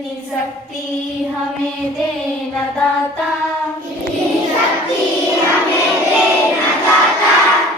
इतनी शक्ति हमें देना दाता, इतनी शक्ति हमें देना दाता।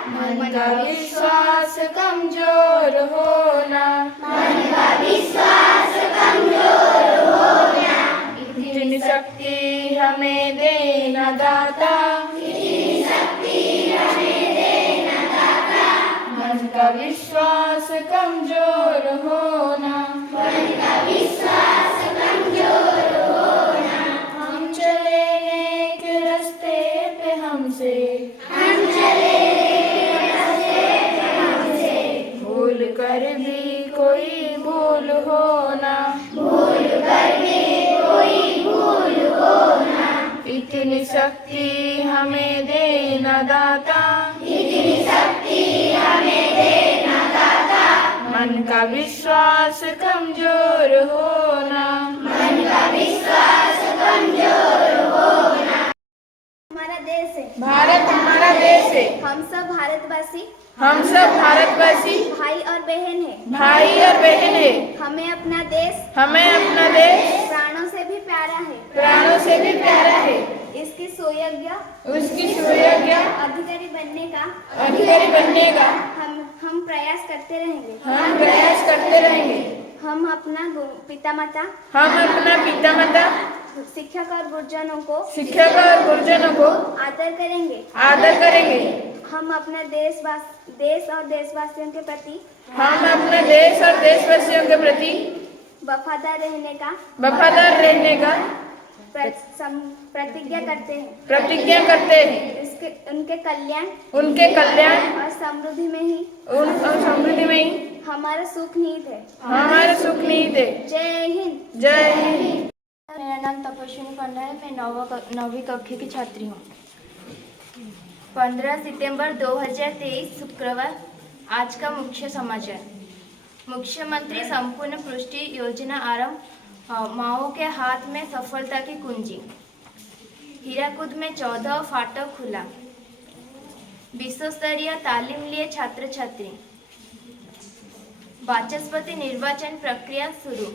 मन का विश्वास कमजोर होना, मन का विश्वास कमजोर होना। इतनी शक्ति हमें देना दाता, इतनी शक्ति हमें देना दाता। मन का विश्वास कमजोर होना, मन का विश्वास कमजोर होना। हम चले नेक रास्ते पे हमसे, हम चले रास्ते पे हमसे, भूल कर भी कोई भूल होना, भूल कर भी कोई भूल होना। इतनी शक्ति हमें देना दाता, इतनी शक्ति हमें देना दाता। मन का विश्वास कमजोर होना, मन का विश्वास कमजोर होना। हमारा देश है, भारत हमारा देश है, हम सब भारतवासी हम सब भारतवासी भाई और बहन हैं। भाई और बहन है। हमें अपना देश हमें अपना देश प्राणों से भी प्यारा है। प्राणों से भी प्यारा है। इसकी सुयोग्य उसकी सुयोग्य अधिकारी बनने का अधिकारी बनने का हम प्रयास करते रहेंगे। हम प्रयास करते रहेंगे। हम अपना पिता माता, हम अपना पिता माता, शिक्षक और गुरुजनों को शिक्षक और गुरुजनों को आदर करेंगे। आदर करेंगे। हम अपना देश और देशवासियों के प्रति हम अपने देश और देशवासियों के प्रति वफादार रहने का प्रतिज्ञा करते हैं। प्रतिज्ञा करते हैं। उनके कल्याण और समृद्धि में ही और समृद्धि में ही हमारा सुख निहित है। हमारा सुख निहित है। जय हिंद। जय हिंद। मेरा नाम तपस्विनी पंडा है। मैं 9वीं कक्षा की छात्री हूँ। 15 सितंबर 2023 शुक्रवार। आज का मुख्य समाचार। मुख्यमंत्री संपूर्ण पुष्टि योजना आरंभ, माओ के हाथ में सफलता की कुंजी। हीराकुद में 14 फाटक खुला। विश्व स्तरीय तालीम लिए छात्र छात्री। वाचस्पति निर्वाचन प्रक्रिया शुरू।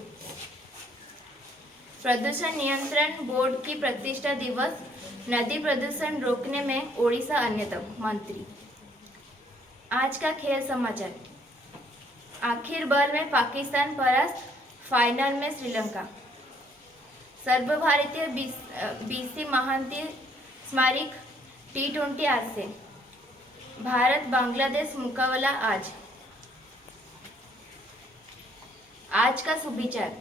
प्रदूषण नियंत्रण बोर्ड की प्रतिष्ठा दिवस। नदी प्रदूषण रोकने में ओडिशा अन्यतम मंत्री। आज का खेल समाचार। आखिर बॉल में पाकिस्तान परास्त, फाइनल में श्रीलंका। सर्वभारतीय बीसी महांती स्मारक T20 आज से। भारत बांग्लादेश मुकाबला आज। आज का सुविचार।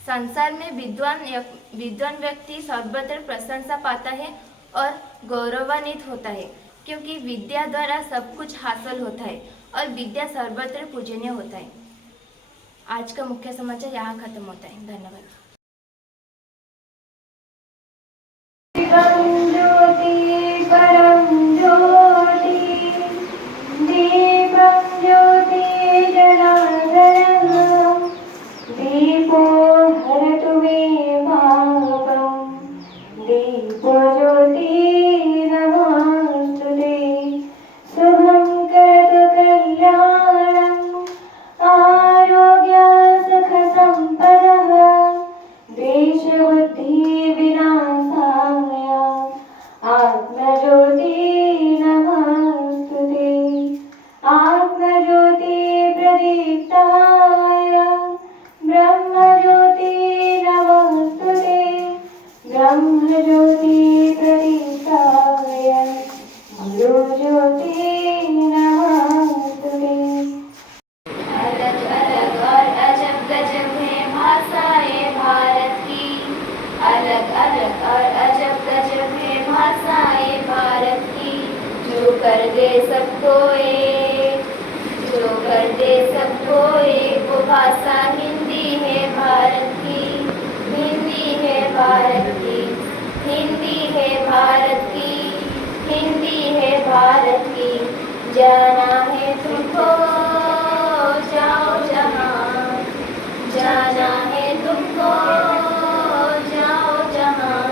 संसार में विद्वान व्यक्ति सर्वत्र प्रशंसा पाता है और गौरवान्वित होता है, क्योंकि विद्या द्वारा सब कुछ हासिल होता है और विद्या सर्वत्र पूजनीय होता है। आज का मुख्य समाचार यहाँ खत्म होता है। धन्यवाद। वो भाषा हिंदी है भारत की, हिंदी है भारत की, हिंदी है भारत की, हिंदी है भारत की। जाना है तुमको जाओ जहाँ, जाना है तुमको जाओ जहाँ,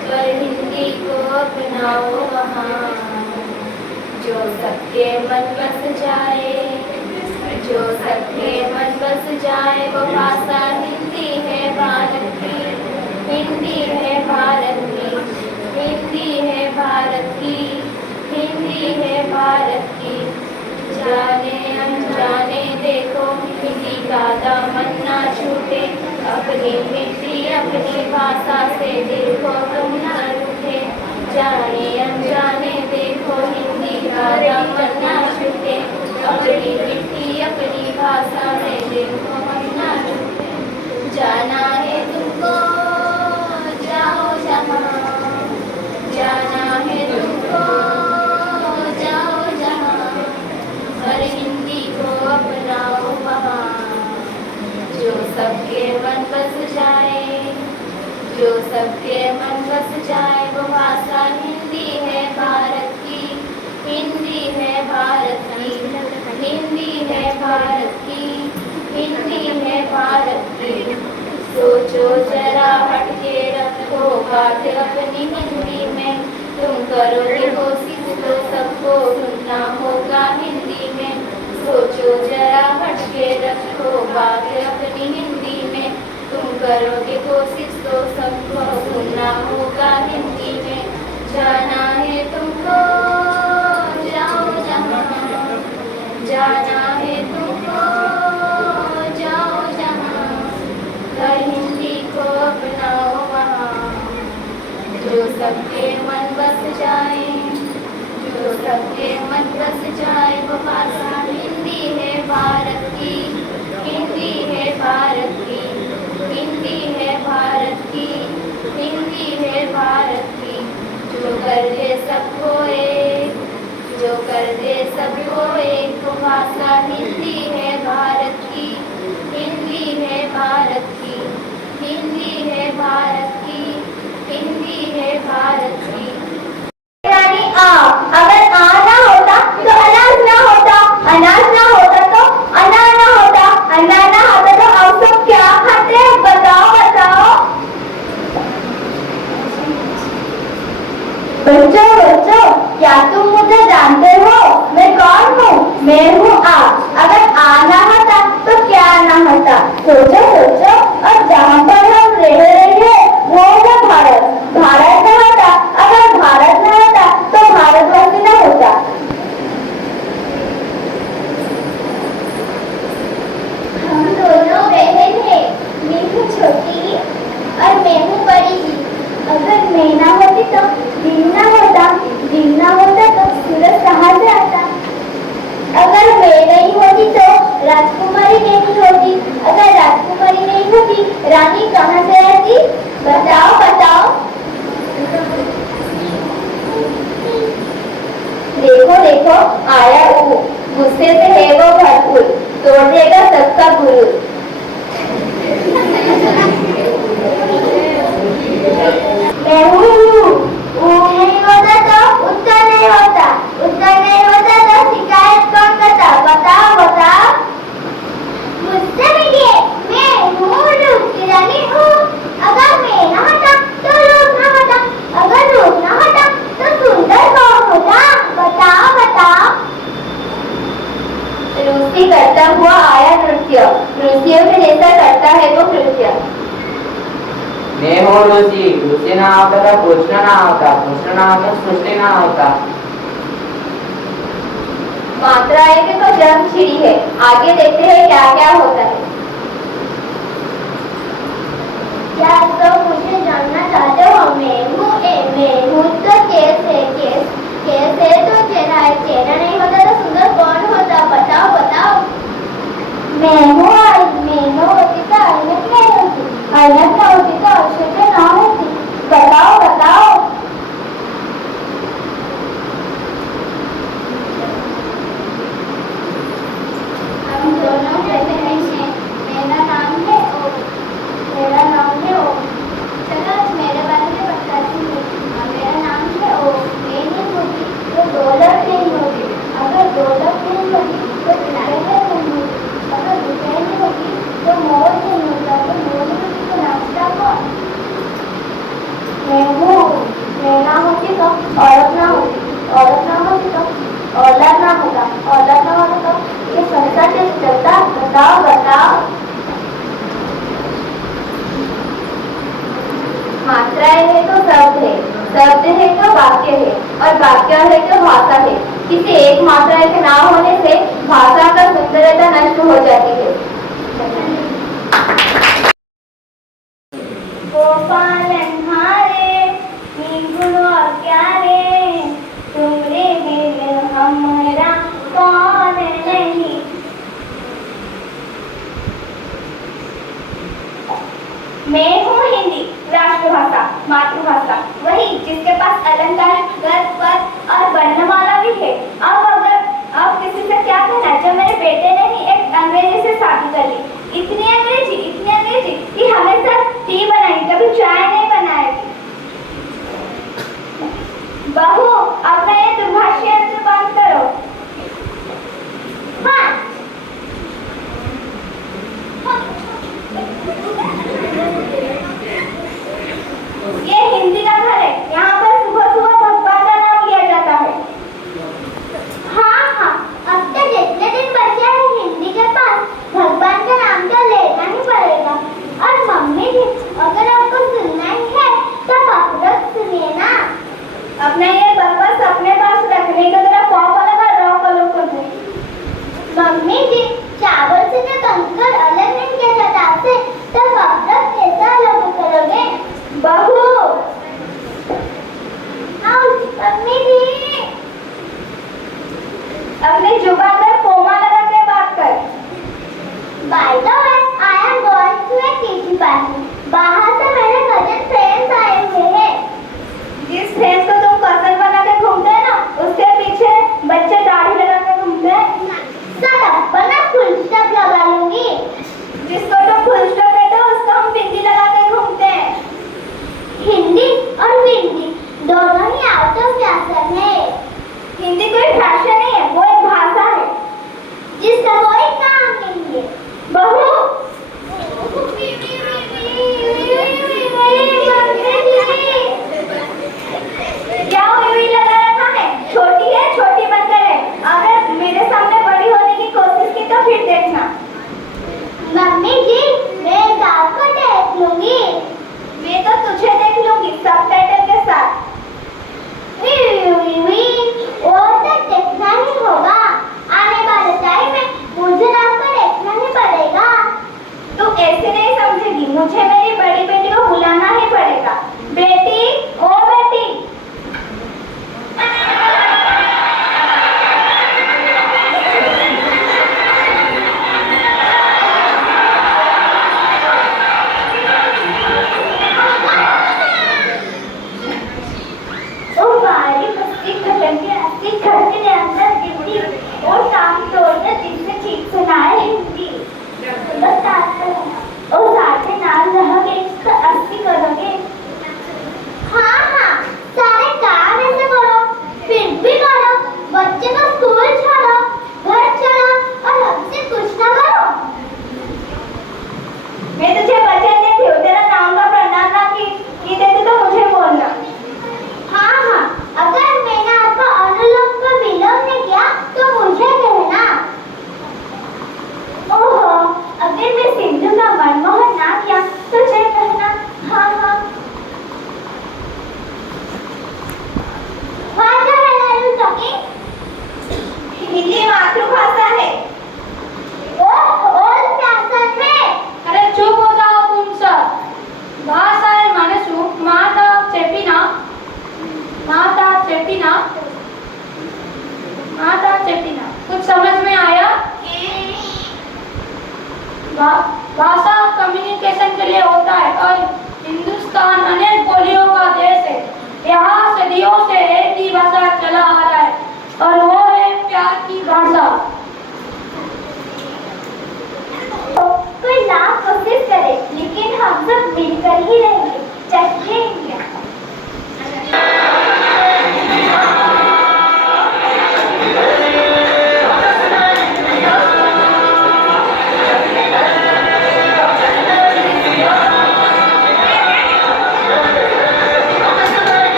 पर हिंदी को अपनाओ वहाँ। जो सबके मन बस जाए, जो सबके मन बस जाए, वो भाषा हिंदी है। हिंदी है भारत की, हिंदी है भारत की, हिंदी है भारत की। जाने अनजाने देखो हिंदी का दामन ना छूटे, अपनी मिट्टी अपनी भाषा से दिल को तुम ना रूठे। जाने अनजाने देखो हिंदी का दामन ना छूटे, अपनी मिट्टी अपनी भाषा से दिल को हम ना रूठे। जाना है तुमको जाओ जहाँ, जाना है तुमको जाओ जहाँ, हर हिंदी को अपनाओ वहाँ। जो सबके मन बस जाए, जो सबके मन बस जाए, वो भाषा हिंदी है भारत की, हिंदी है भारत की, हिंदी है भारत की, हिंदी है भारत की। सोचो जरा हटके रखो बात अपनी हिंदी में, तुम करोगे कोशिश तो सबको सुनना होगा हिंदी में। सोचो जरा हटके रखो बात अपनी हिंदी में, तुम करोगे कोशिश तो सबको सुनना होगा हिंदी में। जाना है तुमको जाओ जहाँ, जाना है तुमको जाओ जहाँ, हर हिंदी को अपनाओ वहाँ। जो सबके मन बस जाए, जो सबके मन बस जाए, वो भाषा हिंदी है भारत की, हिंदी है भारत की, हिंदी है भारत की, हिंदी है भारत की। जो कर दे सबको एक, जो कर दे सबको एक, वो भाषा हिंदी है भारत की, हिंदी है भारत की, हिंदी है भारत की, हिंदी है भारत की। रानी आ, अगर आ ना होता तो अनाज ना होता, अनाज ना होता तो अनार ना होता, अनार ना होता तो आप सब क्या खाते बताओ बताओ। बच्चों बच्चों, क्या तुम मुझे जानते हो? मैं कौन हूँ? मैं हूँ आ। अगर आ ना होता तो क्या ना होता? सोचो सोचो। और जहाँ पर हम रह रहे हैं वो है भारत। भारत ना होता, अगर भारत ना होता तो भारतवासी ना होता। हम दोनों बहन हैं, मैं हूँ छोटी और मैं हूँ बड़ी। अगर मैं ना होती तो दिन ना होता, दिन ना होता तो सूरज कहाँ से आता? अगर मैं नहीं होती तो राजकुमारी नहीं होती, अगर राजकुमारी नहीं होती रानी कहाँ से आती? बताओ बताओ। देखो देखो आया वो, गुस्से से है वो भरपूर, तोड़ देगा सबका गुरु। मैं हूँ नहीं होता तो उत्तर नहीं होता, उत्तर नहीं होता तो शिकायत कौन करता? बताओ बताओ। मुझसे मिलिए, मैं हूँ रूप की रानी हूँ। अगर मैं ना होता तो रूप ना होता, अगर रूप ना होता तो सुंदर कौन होता? बताओ बताओ। रूसी करता हुआ आया नृत्य, रूसियों में जैसा करता है वो कृत्य। मैं हूँ रूसी, रूसी ना होता तो कृष्ण ना होता, कृष्ण ना होता सृष्टि ना होता। मात्रा एक तो जंग छिड़ी है, आगे देखते हैं क्या क्या होता है। क्या तो मुझे जानना चाहते हो? मैं हूँ ए, मैं हूँ तो कैसे कैस, कैसे तो चेहरा है, चेहरा नहीं होता तो सुंदर कौन होता? बताओ बताओ। मैं हूँ आई, मैं न होती तो ऐनक नहीं होती, ऐनक न होती तो औषधि ना होती। बताओ बताओ। हम दोनों रहते हैं, मेरा नाम है ओ, मेरा नाम है ओ। चलो मेरे बारे में बताती हूँ। मेरा नाम है ओ, और वाक्य है तो भाषा है। किसी एक मात्रा के ना होने से भाषा का सुंदरता नष्ट हो जाती है। गोपालन हारे गुण और प्यारे, तुमरे बिन हमारा कौन नहीं। मैं हूँ हिंदी राष्ट्रभाषा मातृभाषा, वही जिसके पास अलंकार गर्भ पद और वर्णमाला भी है। अब किसी से क्या कहना जो मेरे बेटे ने ही एक अंग्रेजी से शादी कर ली। इतनी अंग्रेजी कि हमेशा टी बनाई, कभी चाय नहीं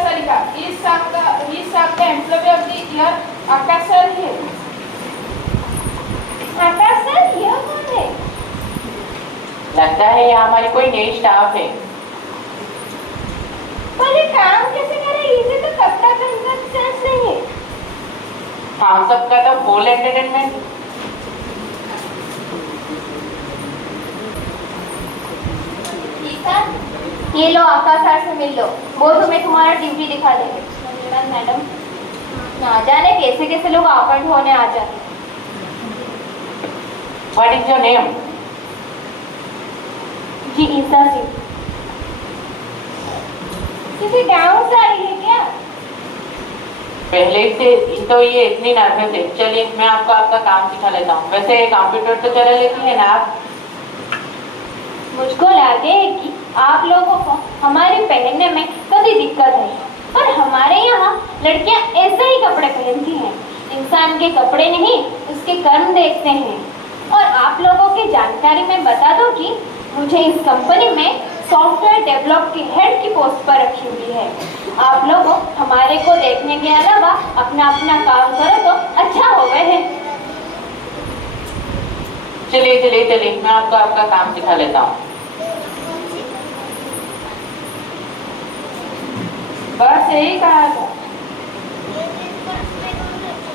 Sarika. He is the employee of the year. Akash sir here. Akash sir ये कौन है? लगता है ये हमारी कोई नई स्टाफ है। पर ये काम कैसे करे? इसे तो कपड़ा खरीदने का सेंस नहीं है। हम सबका तो फुल एंटरटेनमेंट। ये लो आकाश सर से मिल लो, वो तुम्हें तुम्हारा ड्यूटी दिखा देंगे। मैडम ना जाने कैसे कैसे लोग अपॉइंट होने आ जाते। What is your name? जी ईसा सिंह। किसी गाँव से आई है क्या? पहले से तो ये इतनी नर्वस है। चलिए मैं आपको आपका काम सिखा लेता हूँ। वैसे कंप्यूटर तो चला लेती है ना आप? मुझको लगे कि आप लोगों को हमारे पहनने में कभी दिक्कत है, पर हमारे यहाँ लड़कियाँ ऐसे ही कपड़े पहनती हैं। इंसान के कपड़े नहीं, उसके कर्म देखते हैं। और आप लोगों की जानकारी में बता दूं कि मुझे इस कंपनी में सॉफ्टवेयर डेवलप की हेड की पोस्ट पर रखी हुई है। आप लोग हमारे को देखने के अलावा अपना अपना काम करो तो अच्छा हो गए है। चलिए मैं आपको आपका काम सिखा लेता हूँ। बस यही कहा था।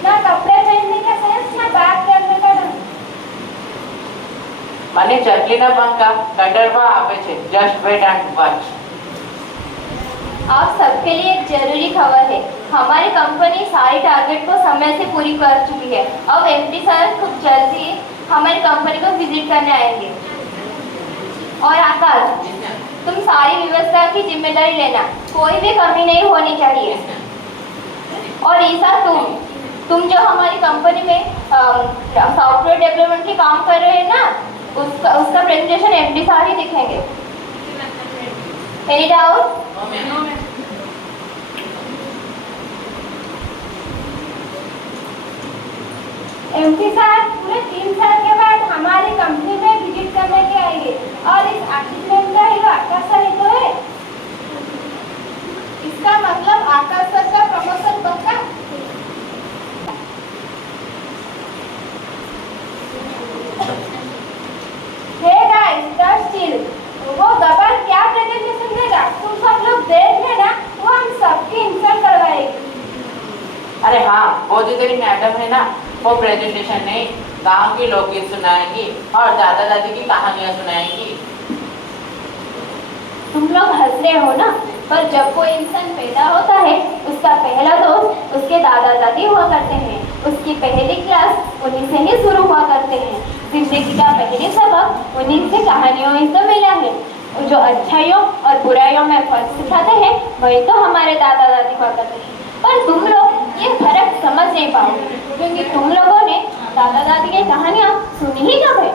ना कपड़े पहनने का सेंस, ना बात करने का ढंग। મને ચકલીના પંખા કટરવા આપે છે। Just wait and watch. आप सबके लिए एक जरूरी खबर है। हमारी कंपनी सारी टारगेट को समय से पूरी कर चुकी है। अब एमडी सर खूब जल्दी हमारी कंपनी को विजिट करने आएंगे। और आकाश, तुम सारी व्यवस्था की जिम्मेदारी लेना, कोई भी कमी नहीं होनी चाहिए। और ईसा, तुम जो हमारी कंपनी में सॉफ्टवेयर डेवलपमेंट के काम कर रहे हैं ना, उसका प्रेजेंटेशन एमडी सर ही दिखेंगे। Any doubt? एमपी साहब पूरे 3 साल के बाद हमारी कंपनी में विजिट करने के आएंगे और इस असिस्टेंट का हीरो आकाश सर ही तो है। इसका मतलब आकाश सर का प्रमोशन पक्का। Hey guys, just chill. वो गबर क्या प्रेजेंटेशन देगा तुम सब लोग देख लेना, वो हम सबकी इंसल्ट करवाएगी। अरे हाँ, वो जो तेरी मैडम है ना, वो प्रेजेंटेशन नहीं, गांव के लोकगीत सुनाएंगी और दादा दादी की कहानियां सुनाएंगी। तुम लोग हंस रहे हो ना, पर जब कोई इंसान पैदा होता है, उसका पहला दोस्त उसके दादा दादी हुआ करते हैं। उसकी पहली क्लास उन्हीं से ही शुरू हुआ करते हैं। जिंदगी का पहली सबक उन्हीं से कहानियों से मिला है। जो अच्छाइयों और बुराइयों में फर्क सिखाते हैं, वही तो हमारे दादा दादी हुआ करते हैं। पर तुम लोग ये फर्क समझ नहीं पाओगे, क्योंकि तुम लोगों ने दादा दादी की कहानियाँ सुनी ही कब है।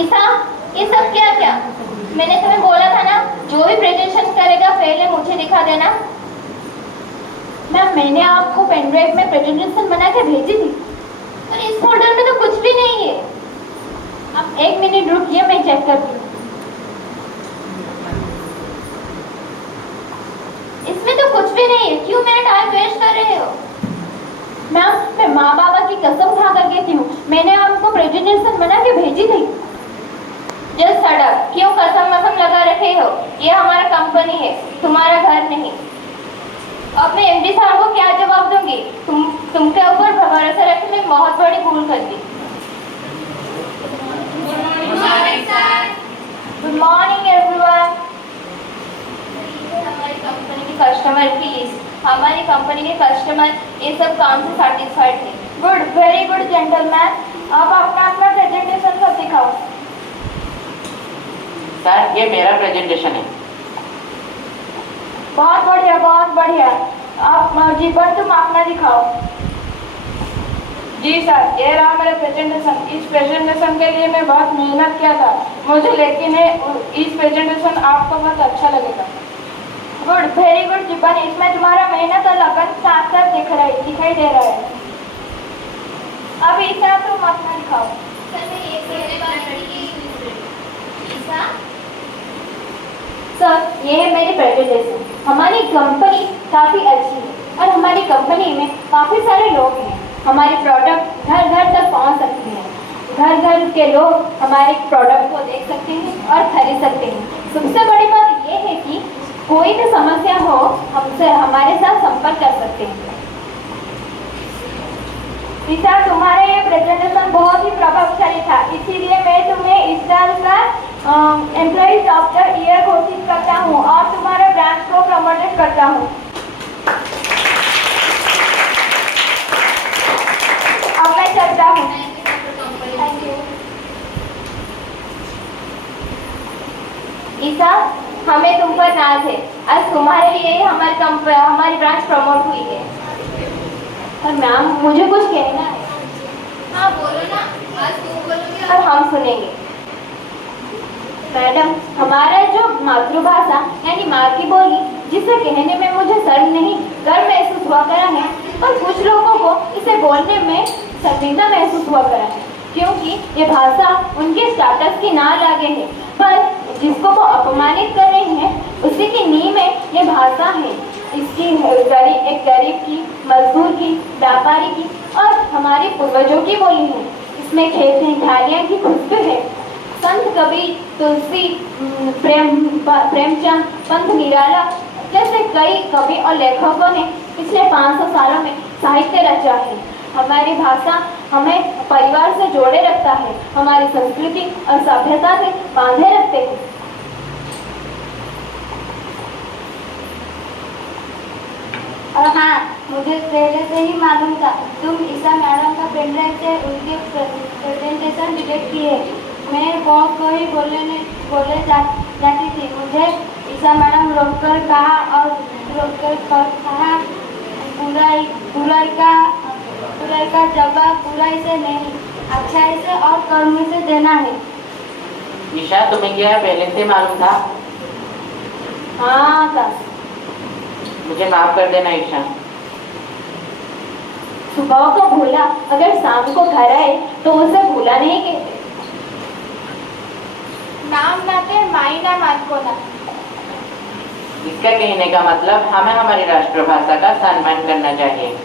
ईसा, ये सब क्या क्या? मैंने तुम्हें बोला था ना, जो भी प्रेजेंटेशन करेगा पहले मुझे दिखा देना। मैम, मैंने आपको पेन ड्राइव में प्रेजेंटेशन बना के भेजी थी, और इस फोल्डर में तो कुछ भी नहीं है। आप 1 मिनट रुकिए, मैं चेक करती हूँ। इसमें तो कुछ भी नहीं है, क्यों मेरा टाइम वेस्ट कर रहे हो? मैम, मैं माँ बाबा की कसम खा कर कहती हूँ, मैंने आपको प्रेजेंटेशन बना के भेजी थी। जस्ट सड़क, क्यों कसम वसम लगा रखे हो? ये हमारा कंपनी है, तुम्हारा घर नहीं। अब मैं एमडी साहब को क्या जवाब दूंगी? तुमके ऊपर भरोसा रख के मैं बहुत बड़ी भूल कर दी। Good morning everyone. हमारी कंपनी के कस्टमर की लिस्ट। हमारी कंपनी के कस्टमर ये सब काम से सेटिस्फाइड थे। Good, very good gentleman. अब अपना अपना प्रेजेंटेशन सब दिखाओ। सर, ये मेरा प्रेजेंटेशन है। बहुत बढ़िया, बहुत बढ़िया। आप जी पर तुम अपना दिखाओ। जी सर, ये रहा मेरा प्रेजेंटेशन। इस प्रेजेंटेशन के लिए मैं बहुत मेहनत किया था, मुझे यकीन है इस प्रेजेंटेशन आपको बहुत अच्छा लगेगा। गुड, वेरी गुड जीपन। इसमें तुम्हारा मेहनत और लगन साथ साथ दिखाई दे रहा है। अब ईसा, तुम अपना दिखाओ। सर, ये है मेरी प्रेजेंटेशन। हमारी कंपनी काफ़ी अच्छी है और हमारी कंपनी में काफ़ी सारे लोग हैं। हमारी प्रोडक्ट घर घर तक पहुंच सकती है। घर घर के लोग हमारे प्रोडक्ट को देख सकते हैं और खरीद सकते हैं। सबसे बड़ी बात ये है कि कोई भी समस्या हो हमसे हमारे साथ संपर्क कर सकते हैं। ईशा, तुम्हारा ये प्रेजेंटेशन बहुत ही प्रभावशाली था, इसीलिए मैं तुम्हें इस साल का एम्प्लॉइज ऑफ द ईयर घोषित करता हूँ और तुम्हारे ब्रांच को प्रमोटेड करता हूँ। अब मैं चलता हूँ। Thank you. ईशा, हमें तुम पर नाज है। आज तुम्हारे लिए ही हमारी ब्रांच प्रमोट हुई है। और मैम, मुझे कुछ कहना है। हाँ बोलो ना, आज तुम बोलोगे और हम सुनेंगे। मैडम, हमारा जो मातृभाषा यानी माँ की बोली, जिसे कहने में मुझे शर्म नहीं गर्व महसूस हुआ करा है, पर कुछ लोगों को इसे बोलने में शर्मिंदा महसूस हुआ करा है, क्योंकि ये भाषा उनके स्टेटस की ना लागे है। पर जिसको वो अपमानित कर रही हैं, उसी की नींव में ये भाषा है। इसकी एक गरीब की, मजदूर की, व्यापारी की और हमारे पूर्वजों की बोली है। इसमें खेलियाँ की खुशबू है। संत कबीर, तुलसी, प्रेमचंद, पंत निराला जैसे कई कवि और लेखकों ने पिछले 500 सालों में साहित्य रचा है। हमारी भाषा हमें परिवार से जोड़े रखता है, हमारी संस्कृति और सभ्यता से बांधे रखते हैं। और हाँ, मुझे पहले से ही मालूम था तुम ईशा मैडम का पेनड्राइव से उनके प्रेजेंटेशन डिलीट किए। मैं बॉस को ही बोले जाती थी। मुझे ईशा मैडम रोककर कहा और कहा बुराई का जवाब बुराई से नहीं, अच्छाई से और कर्म से देना है। ईशा, तुम्हें क्या पहले से मालूम था? हाँ था। मुझे माफ कर देना ईशा। सुबह को भूला अगर शाम को घर आए तो उसे भूला नहीं कहते। नाम नाते माई ना मात को ना। इसका कहने का मतलब हमें हमारी राष्ट्रभाषा का सम्मान करना चाहिए।